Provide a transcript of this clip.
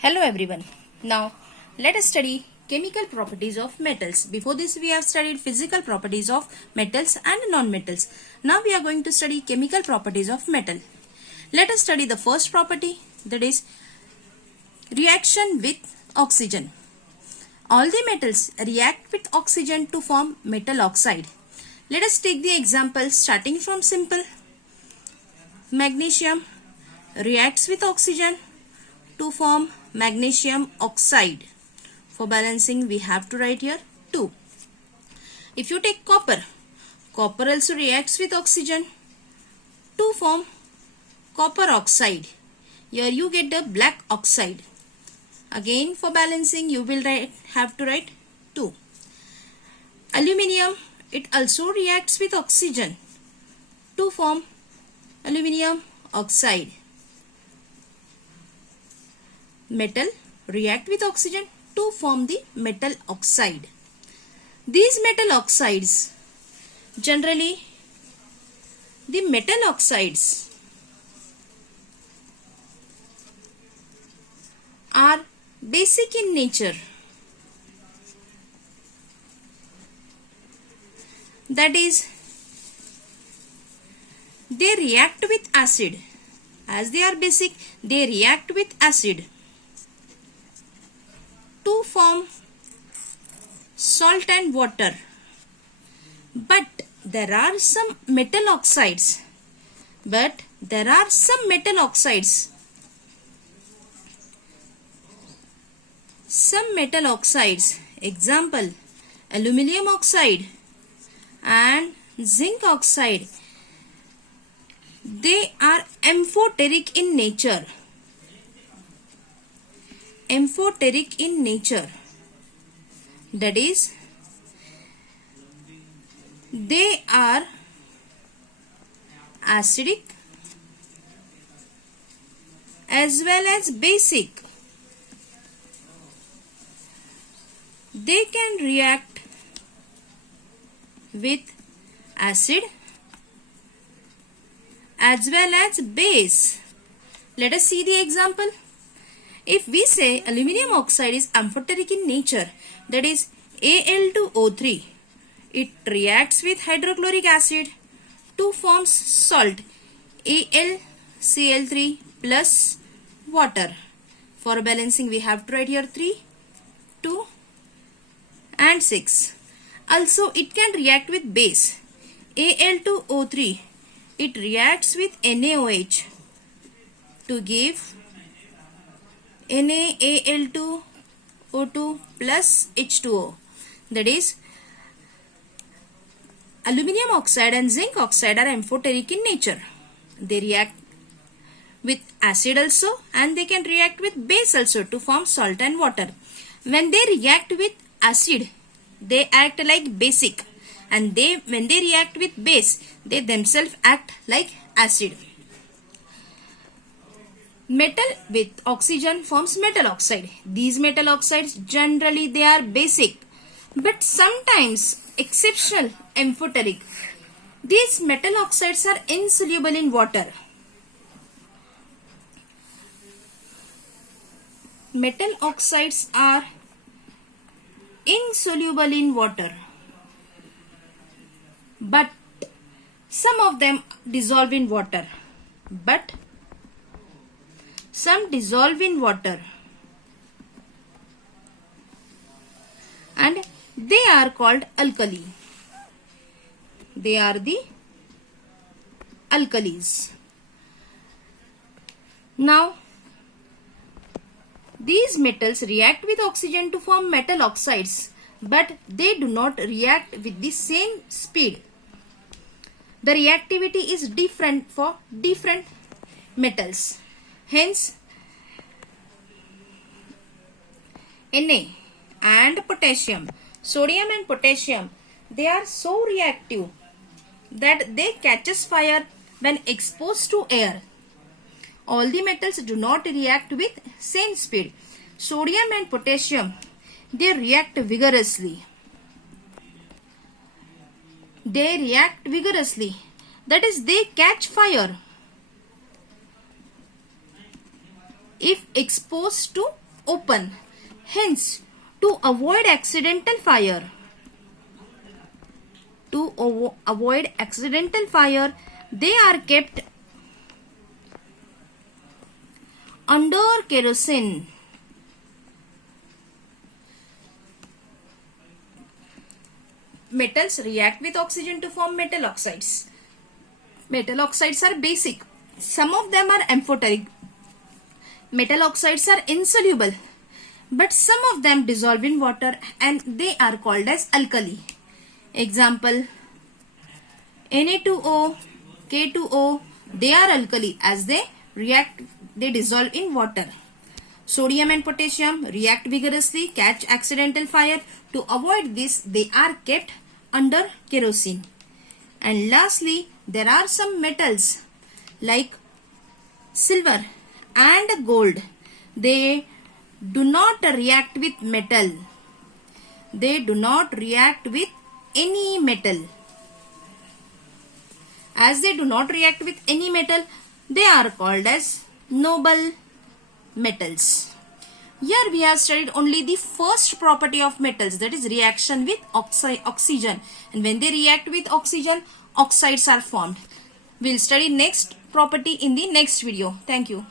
Hello everyone. Now let us study chemical properties of metals. Before this we have studied physical properties of metals and non-metals. Now we are going to study chemical properties of metal. Let us study the first property, that is reaction with oxygen. All the metals react with oxygen to form metal oxide. Let us take the example starting from simple. Magnesium reacts with oxygen to form magnesium oxide. For balancing we have to write here 2. If you take copper, copper also reacts with oxygen to form copper oxide. Here you get the black oxide. Again for balancing you will have to write 2. Aluminium, it also reacts with oxygen to form aluminium oxide. Metal react with oxygen to form the metal oxide. These metal oxides, generally the metal oxides are basic in nature. That is, they react with acid. As they are basic, they react with acid to form salt and water. But there are some metal oxides. Some metal oxides, example aluminium oxide and zinc oxide, they are amphoteric in nature. That is, they are acidic as well as basic. They can react with acid as well as base. Let us see the example. If we say aluminium oxide is amphoteric in nature, that is Al2O3, it reacts with hydrochloric acid to form salt AlCl3 plus water. For balancing we have to write here 3, 2 and 6. Also it can react with base. Al2O3, it reacts with NaOH to give NaAl2O2 plus H2O. That is, aluminium oxide and zinc oxide are amphoteric in nature. They react with acid also and they can react with base also to form salt and water. When they react with acid, they act like basic, and when they react with base, they themselves act like acid. Metal with oxygen forms metal oxide. These metal oxides generally they are basic, but sometimes exceptional amphoteric. These metal oxides are insoluble in water. Metal oxides are insoluble in water, but some of them dissolve in water. Some dissolve in water and they are called alkali. They are the alkalis. Now, these metals react with oxygen to form metal oxides, but they do not react with the same speed. The reactivity is different for different metals. Hence, Na and potassium, sodium and potassium, they are so reactive that they catches fire when exposed to air. All the metals do not react with same speed. Sodium and potassium, they react vigorously. That is, they catch fire if exposed to open. Hence, to avoid accidental fire, they are kept under kerosene. Metals react with oxygen to form metal oxides. Metal oxides are basic. Some of them are amphoteric. Metal oxides are insoluble, but some of them dissolve in water and they are called as alkali. Example, Na2O, K2O, they are alkali as they dissolve in water. Sodium and potassium react vigorously, catch accidental fire. To avoid this, they are kept under kerosene. And lastly, there are some metals like silver and gold. They do not react with metal. They do not react with any metal. As they do not react with any metal, they are called as noble metals. Here we have studied only the first property of metals, that is reaction with oxygen. And when they react with oxygen, oxides are formed. We will study next property in the next video. Thank you.